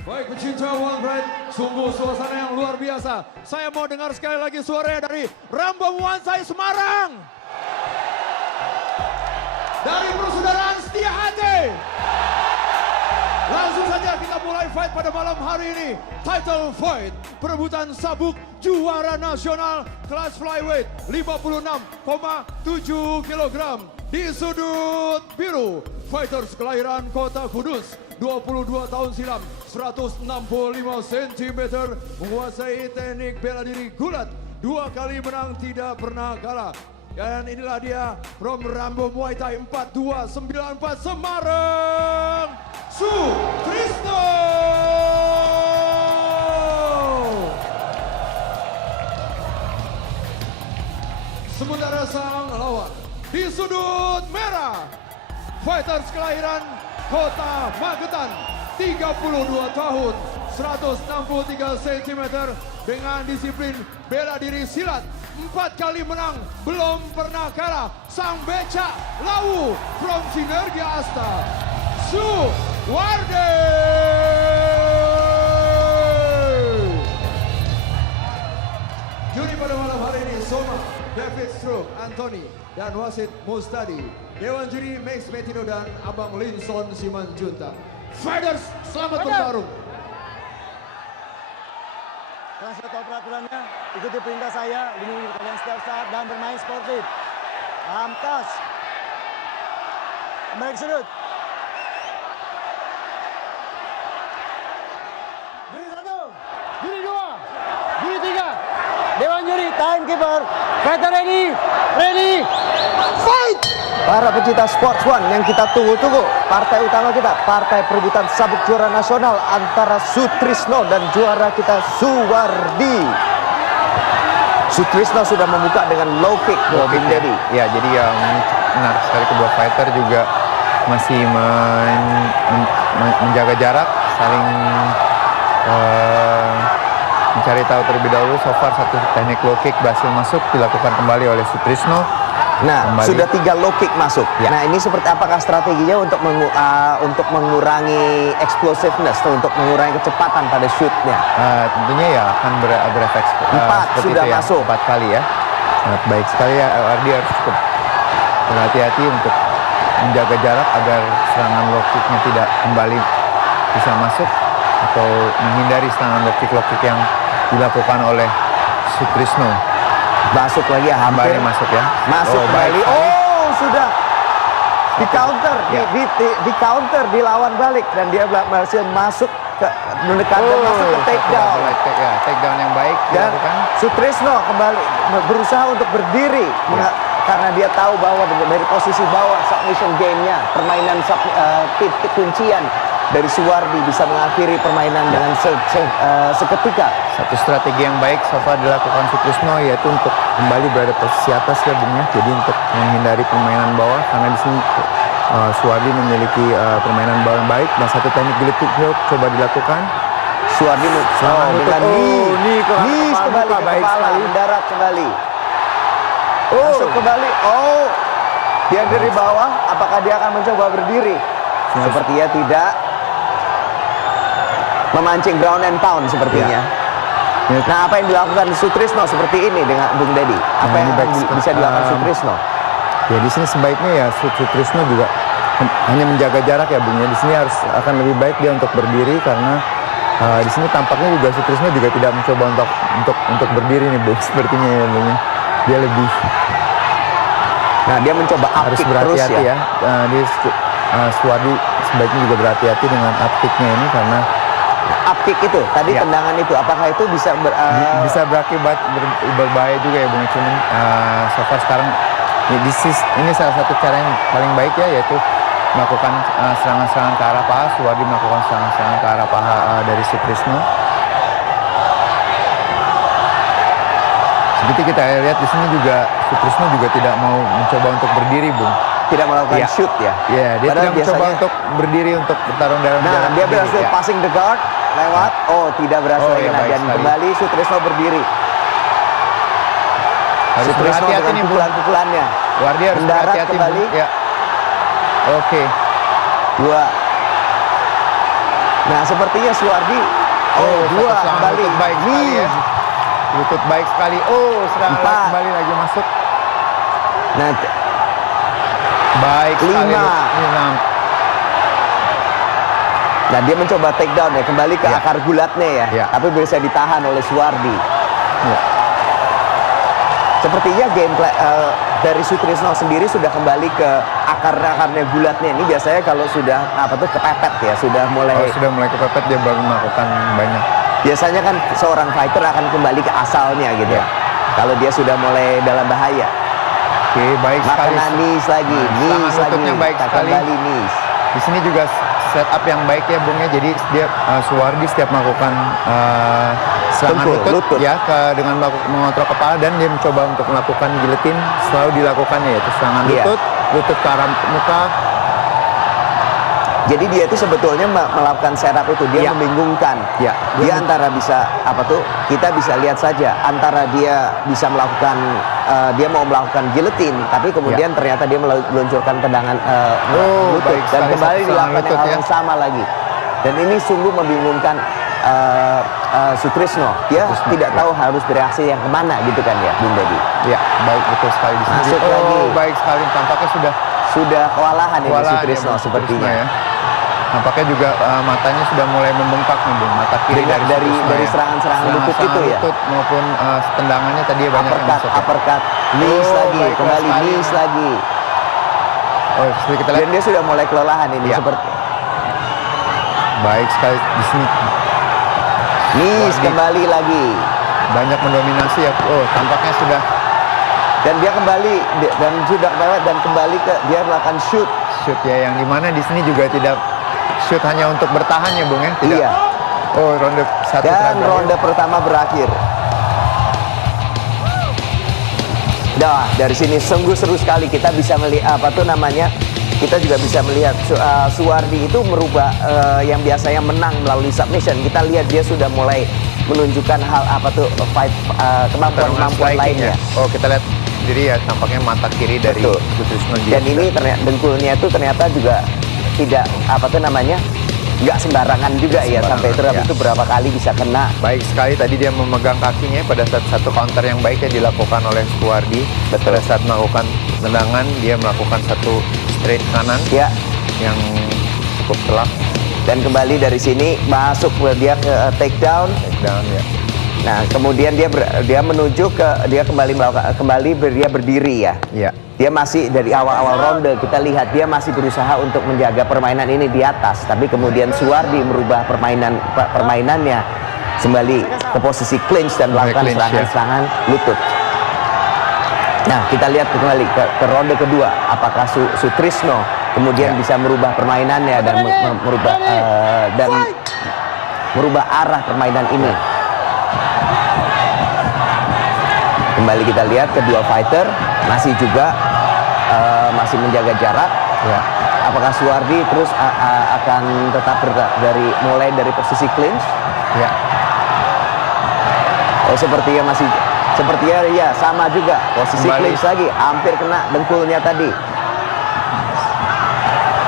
Baik pecinta One Pride, sungguh suasana yang luar biasa. Saya mau dengar sekali lagi suaranya dari Rambam Wansai Semarang. Dari Persaudaraan Setia Hati. Langsung saja kita mulai fight pada malam hari ini. Title fight, perebutan sabuk juara nasional kelas flyweight 56,7 kg. Di sudut biru, fighters kelahiran Kota Kudus, 22 tahun silam, 165 cm, menguasai teknik bela diri gulat, 2 kali menang tidak pernah kalah. Dan inilah dia from Rambo Muay Thai 4294 Semarang, Sutrisno. Sementara sang lawan di sudut merah, fighters kelahiran Kota Magetan, 32 tahun, 163 cm, dengan disiplin bela diri silat, 4 kali menang, belum pernah kalah. Sang becak Lawu from Sinergi Asta, Suwardi. Juri pada malam hari ini Soma, David Stroke, Anthony, dan wasit Mustadi. Dewan juri Max Metino dan Abang Linson Simanjunta. Fighters, selamat bertarung. Langsung tahu peraturannya, ikuti perintah saya, lindungi kalian setiap saat dan bermain sportif. Paham, tas. Kembali ke sudut. Juri 1, juri 2, juri 3. Dewan juri, timekeeper. Fighter ready, ready, fight! Para pecinta Sports One yang kita tunggu-tunggu, partai utama kita, partai perebutan sabuk juara nasional antara Sutrisno dan juara kita Suwardi. Sutrisno sudah membuka dengan low kick, Bung Deddy. Ya, jadi yang menarik sekali, kedua fighter juga masih menjaga jarak, saling mencari tahu terlebih dahulu. So far satu teknik low kick berhasil masuk, dilakukan kembali oleh Sutrisno. Nah, kembali. Sudah 3 low kick masuk. Ya. Nah, ini seperti apakah strateginya untuk mengurangi explosiveness, untuk mengurangi kecepatan pada shootnya? Tentunya ya akan berefek. 4 sudah ya, masuk. 4 kali ya. Baik sekali ya, Ardi harus cukup berhati-hati untuk menjaga jarak agar serangan low kicknya tidak kembali bisa masuk, atau menghindari serangan low kick yang dilakukan oleh Sutrisno. Masuk lagi ya, hampir masuk ya. Masuk kembali. Oh, sudah di counter, ya. di counter, dilawan balik, dan dia berhasil masuk ke mendekatkan, masuk ke takedown. Ya, takedown yang baik dan dilakukan. Sutrisno kembali berusaha untuk berdiri ya. Karena dia tahu bahwa dari posisi bawah submission game-nya, permainan titik kuncian dari Suwardi bisa mengakhiri permainan dengan seketika. Satu strategi yang baik so far dilakukan Sutrisno, yaitu untuk kembali berada posisi atas ya, Bung ya. Jadi untuk menghindari permainan bawah, karena di sini Suwardi memiliki permainan bawah yang baik, dan satu teknik gilet hook coba dilakukan. Suwardi dengan knee kembali ke kepala, mendarat kembali. Masuk kembali. Oh, dia dari bawah. Apakah dia akan mencoba berdiri? Sepertinya tidak. Memancing ground and pound sepertinya. Ya. Nah, apa yang dilakukan Sutrisno seperti ini dengan Bung Deddy? Apa yang bisa dilakukan Sutrisno? Ya, di sini sebaiknya ya Sutrisno juga hanya menjaga jarak ya, Bung ya. Di sini akan lebih baik dia untuk berdiri, karena di sini tampaknya juga Sutrisno juga tidak mencoba untuk berdiri nih, Bung. Sepertinya ya, Bung. Dia lebih dia mencoba harus berhati-hati ya. Dia Suwardi sebaiknya juga berhati-hati dengan up kick-nya ini, karena up kick itu tadi tendangan itu, apakah itu bisa bisa berakibat berbahaya juga ya, Bung. Cuman so far sekarang ini salah satu cara yang paling baik ya, yaitu melakukan serangan-serangan ke arah paha. Suwardi melakukan serangan-serangan ke arah paha dari Sutrisno. Seperti kita lihat di sini juga Sutrisno juga tidak mau mencoba untuk berdiri, Bung. Tidak melakukan shoot ya? Iya, dia tidak mencoba untuk berdiri untuk bertarung dalam jarak. Dia berhasil passing the guard lewat. Oh, tidak berhasil lagi. Dan kembali Sutrisno berdiri. Harus berhati-hati nih, pukulan-pukulannya. Suwardi harus berhati-hati kembali. Ya. Oke. 2. Nah, sepertinya Suwardi dua satu serangan kembali. lutut baik sekali ya. Lutut baik sekali. Serangan Empat. kembali lagi masuk. Nah, Baik sekali. 5. Nah, dia mencoba take down ya, kembali ke Ya. akar gulatnya ya. Ya. Tapi bisa ditahan oleh Suwardi. Ya. Sepertinya gameplay dari Sutrisno sendiri sudah kembali ke akar-akarnya gulatnya. Ini biasanya kalau sudah kepepet ya, sudah mulai. Sudah mulai kepepet dia baru melakukan banyak. Biasanya kan seorang fighter akan kembali ke asalnya gitu ya. Kalau dia sudah mulai dalam bahaya. Oke, baik sekali. Makanan knees lagi, Nah, knees tangan lagi. lututnya baik sekali. Kembali knees. Di sini juga setup yang baik ya Bung ya. Jadi dia Suwardi setiap melakukan serangan Dengkul, lutut. ya dengan mengontrol kepala, dan dia mencoba untuk melakukan giletin selalu dilakukannya, yaitu serangan Iya. lutut ke arah muka. Jadi dia itu sebetulnya melakukan setup itu, dia Ya. membingungkan. Ya. Dia antara bisa kita bisa lihat saja antara dia bisa melakukan dia mau melakukan giletin, tapi kemudian ternyata dia meluncurkan tendangan lutut baik dan sekali, kembali satu serangan dilakukan lutut hal ya. yang sama lagi. Dan ini sungguh membingungkan Sutrisno. Dia tidak tahu harus bereaksi yang kemana gitu kan ya, Bung Deddy. Ya, baik, betul sekali di sini. Masuk lagi. Baik sekali, tampaknya Sudah kewalahan ini kewalahan Sutrisno ya, sepertinya. ya. Nampaknya juga matanya sudah mulai membengkak nih Bung. Mata kiri Dari Sutrisno ya. serangan-serangan lutut itu ya. Lutut maupun tendangannya tadi banyak yang masuk. Uppercut, knees lagi, baik kembali sekali. knees lagi. Seperti kita lihat. Dan dia sudah mulai kelelahan ini Ya. seperti Baik sekali di sini. knees Suwardi kembali lagi. banyak mendominasi ya. Tampaknya sudah Dan dia kembali dan sudah kelewat dan kembali ke dia melakukan shoot. shoot ya, yang dimana di sini juga tidak shoot hanya untuk bertahan ya Bung ya. Tidak. Iya. Ronde satu Dan terakhir. ronde pertama berakhir. Nah, dari sini sungguh seru sekali, kita bisa melihat kita juga bisa melihat Suwardi itu merubah yang biasanya menang melalui submission. Kita lihat dia sudah mulai menunjukkan hal kemampuan lainnya. Kita lihat sendiri ya, tampaknya mata kiri dari Betul. Sutrisno Dan ini ternyata dengkulnya itu ternyata juga tidak nggak sembarangan juga ya, sampai Sembarangan, itu berapa kali bisa kena. baik sekali tadi dia memegang kakinya pada saat satu counter yang baik yang dilakukan oleh Suwardi. Betul. Pada saat melakukan tendangan dia melakukan satu straight kanan Ya. yang cukup telak. Dan kembali dari sini masuk dia ke takedown. Dan ya Nah, kemudian dia menuju ke dia dia berdiri ya. ya Dia masih dari awal-awal ronde kita lihat dia masih berusaha untuk menjaga permainan ini di atas, tapi kemudian Suwardi merubah permainannya kembali ke posisi clinch dan melakukan clinch, ya. serangan-serangan lutut. Nah, kita lihat kembali ke ronde kedua, apakah Sutrisno kemudian bisa merubah permainannya dan merubah arah permainan ini. Kembali kita lihat kedua fighter masih juga masih menjaga jarak. ya Apakah Suwardi terus akan tetap mulai dari posisi clinch? ya Sepertinya ya sama juga posisi Kembali. clinch lagi, hampir kena dengkulnya tadi.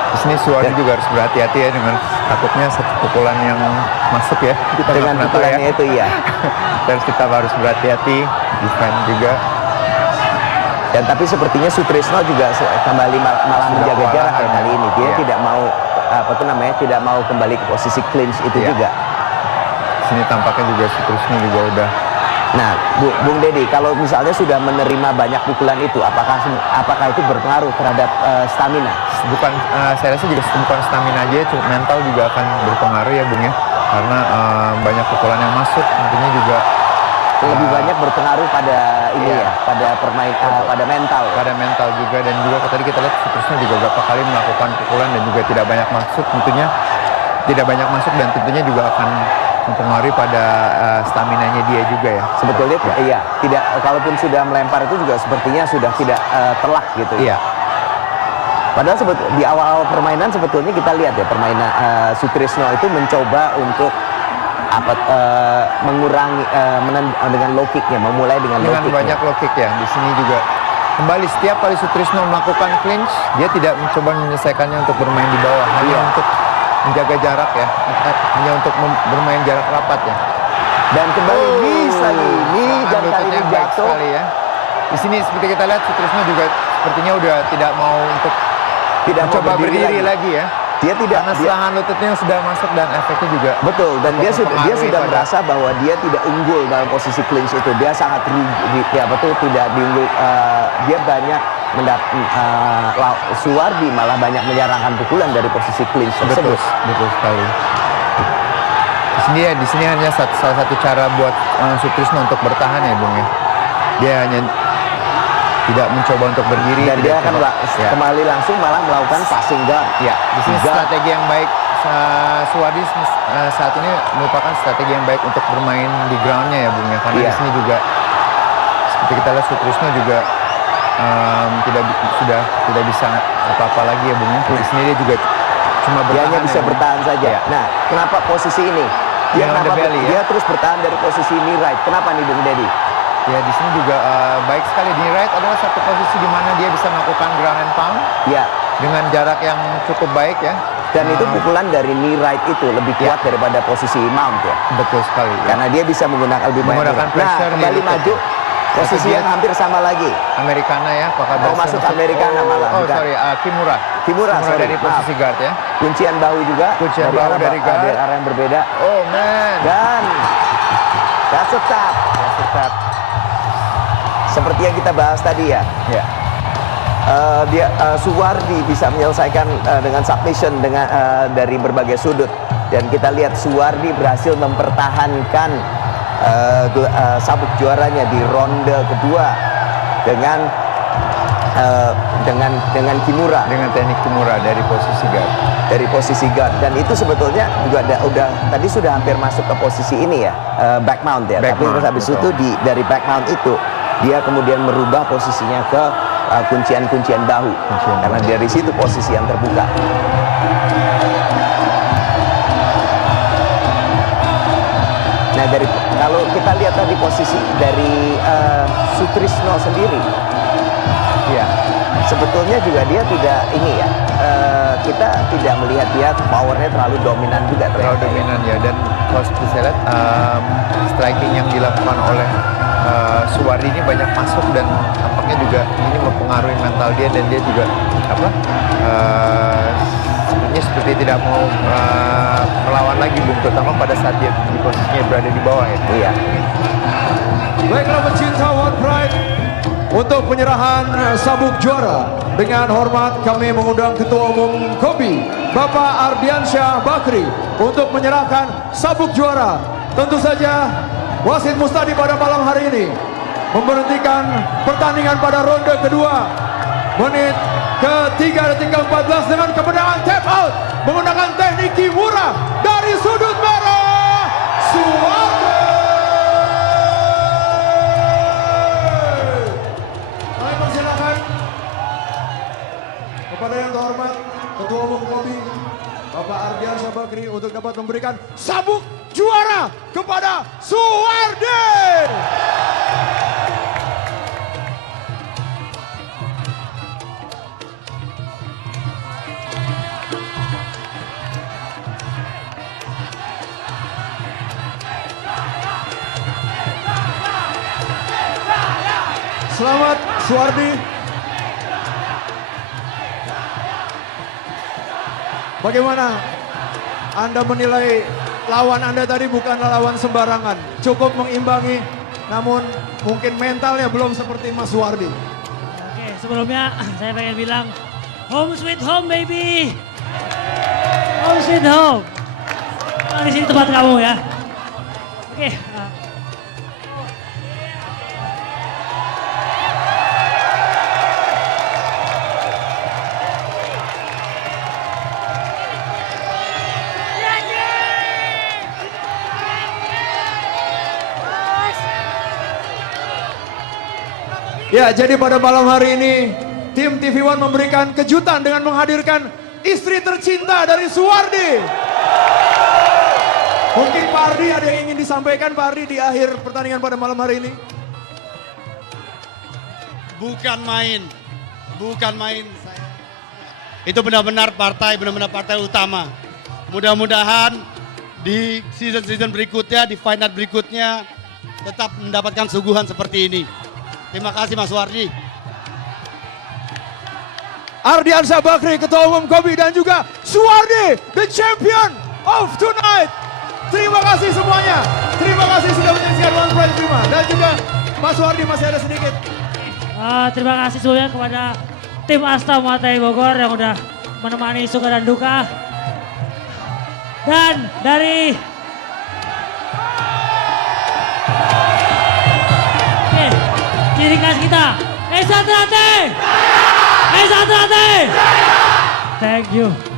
Di sini Suwardi juga harus berhati-hati ya, dengan takutnya satu pukulan yang masuk ya. Kita nggak Dengan pernah tahu pukulannya itu ya. Terus kita harus berhati-hati, defend juga. Dan tapi sepertinya Sutrisno juga kembali malah menjaga jarak kewalahan kali ya. ini. Dia Iya. tidak mau tidak mau kembali ke posisi clinch itu Iya. juga. Di sini tampaknya juga Sutrisno juga udah. Nah, Bung Deddy, kalau misalnya sudah menerima banyak pukulan itu, apakah itu berpengaruh terhadap stamina? Bukan, saya rasa juga bukan stamina aja, cuma mental juga akan berpengaruh ya Bung ya. Karena banyak pukulan yang masuk, tentunya juga Lebih banyak berpengaruh pada ini Iya. ya, pada mental. pada mental juga. Dan juga tadi kita lihat Sutrisno juga beberapa kali melakukan pukulan dan juga tidak banyak masuk, tentunya tidak banyak masuk dan tentunya juga akan mempengaruhi pada staminanya dia juga ya. Sebetulnya iya, tidak, kalaupun sudah melempar itu juga sepertinya sudah tidak telak gitu. Iya. Padahal di awal-awal permainan sebetulnya kita lihat ya, permainan Sutrisno itu mencoba untuk mengurangi dengan low kicknya, memulai dengan low Dengan kicknya. banyak low kick ya. Di sini juga kembali setiap kali Sutrisno melakukan clinch, dia tidak mencoba menyelesaikannya untuk bermain di bawah, hanya untuk menjaga jarak ya, hanya untuk bermain jarak rapat ya. Dan kembali bisa nih, dan kali lututnya ini baik jatuh. sekali ya. Di sini seperti kita lihat Sutrisno juga sepertinya udah tidak mau untuk Tidak mau mencoba berdiri lagi. lagi ya. Dia tidak, Karena serangan lututnya yang sudah masuk dan efeknya juga betul, dan dia sudah mempengaruhi pada- merasa bahwa dia tidak unggul dalam posisi clinch itu. Dia sangat rugi, ya betul, tidak diunggul. Dia banyak Suwardi malah banyak menyerangkan pukulan dari posisi clinch tersebut. Betul sekali. Di sini hanya salah satu cara buat Sutrisno untuk bertahan ya Bung ya. Dia hanya tidak mencoba untuk berdiri. Dan dia akan ya. kembali langsung malah melakukan passing guard. Ya, di sini strategi yang baik Suwardi saat ini merupakan strategi yang baik untuk bermain di groundnya ya Bung ya. Karena Iya. di sini juga seperti kita lihat Sutrisno juga sudah tidak bisa apa-apa lagi ya Bung ya. Di sini dia juga cuma Dia bertahan. hanya bisa ya, Bung. bertahan saja. Iya. Nah, kenapa posisi ini? Dia Yang on the kenapa belly, ya. dia terus bertahan dari posisi knee right? Kenapa nih Bung Deddy? Ya di sini juga baik sekali. Di right adalah satu posisi di mana dia bisa melakukan ground and pound Ya, dengan jarak yang cukup baik ya. dan itu pukulan dari knee right itu lebih kuat daripada posisi mount ya. Betul sekali. Ya. Karena dia bisa menggunakan lebih banyak. Menggunakan Nah, pressure di kembali lutut. maju. Posisi dia- yang hampir sama lagi. Americana ya, apakah Oh, masuk Americana malah, Oh, bukan. sorry, Kimura. Kimura, sorry, dari maaf. posisi guard ya. Kuncian bahu juga. Kuncian bahu dari guard. Dari arah yang berbeda. Oh man. Dan that's a tap. Tetap. Seperti yang kita bahas tadi ya. Ya. Suwardi bisa menyelesaikan dengan submission dari berbagai sudut, dan kita lihat Suwardi berhasil mempertahankan sabuk juaranya di ronde kedua dengan Kimura Dengan teknik Kimura dari posisi guard. dan itu sebetulnya juga tadi sudah hampir masuk ke posisi ini ya, back mount ya. Back Tapi mount, terus habis betul. itu dari back mount itu dia kemudian merubah posisinya ke kuncian bahu. Karena dari situ posisi yang terbuka. Nah, kalau kita lihat tadi posisi dari Sutrisno sendiri, Iya. sebetulnya juga dia tidak ini ya. Kita tidak melihat dia powernya terlalu dominan juga. Terlalu dominan ya, dan kalau seperti saya lihat striking yang dilakukan oleh Suwardi ini banyak masuk, dan tampaknya juga ini mempengaruhi mental dia, dan dia juga sebenarnya seperti tidak mau melawan lagi Bung, terutama pada saat dia di posisinya berada di bawah ya. Iya. Baiklah pecinta One Pride, untuk penyerahan sabuk juara dengan hormat kami mengundang Ketua Umum KOBI Bapak Ardiansyah Bakri untuk menyerahkan sabuk juara. Tentu saja wasit mustadi pada malam hari ini memberhentikan pertandingan pada ronde kedua menit ke-3 detik ke-14 dengan kemenangan tap out menggunakan teknik Kimura dari sudut merah Suwardi. Kami persilakan kepada yang terhormat Ketua Umum KOBI Bapak Ardiansyah Bakri untuk dapat memberikan sabuk juara kepada Suwardi. Selamat Suwardi. Bagaimana Anda menilai lawan Anda tadi? Bukanlah lawan sembarangan, cukup mengimbangi, namun mungkin mentalnya belum seperti Mas Suwardi. Oke, sebelumnya saya pengen bilang home sweet home baby. Home sweet home. Di sini tempat kamu ya. Oke. Ya, jadi pada malam hari ini tim TV One memberikan kejutan dengan menghadirkan istri tercinta dari Suwardi. Mungkin Pak Ardi ada yang ingin disampaikan Pak Ardi di akhir pertandingan pada malam hari ini? Bukan main. Itu benar-benar partai utama. Mudah-mudahan di season-season berikutnya, di final berikutnya tetap mendapatkan suguhan seperti ini. Terima kasih Mas Wardi. Ardiansyah Bakri, Ketua Umum Kobi, dan juga Suwardi, the champion of tonight. Terima kasih semuanya. Terima kasih sudah menyaksikan One Pride Prima. Dan juga Mas Wardi masih ada sedikit. Terima kasih sebelumnya kepada tim Asta Muay Thai Bogor yang udah menemani suka dan duka. Dan dari ciri khas kita, Esa Trate! Thank you.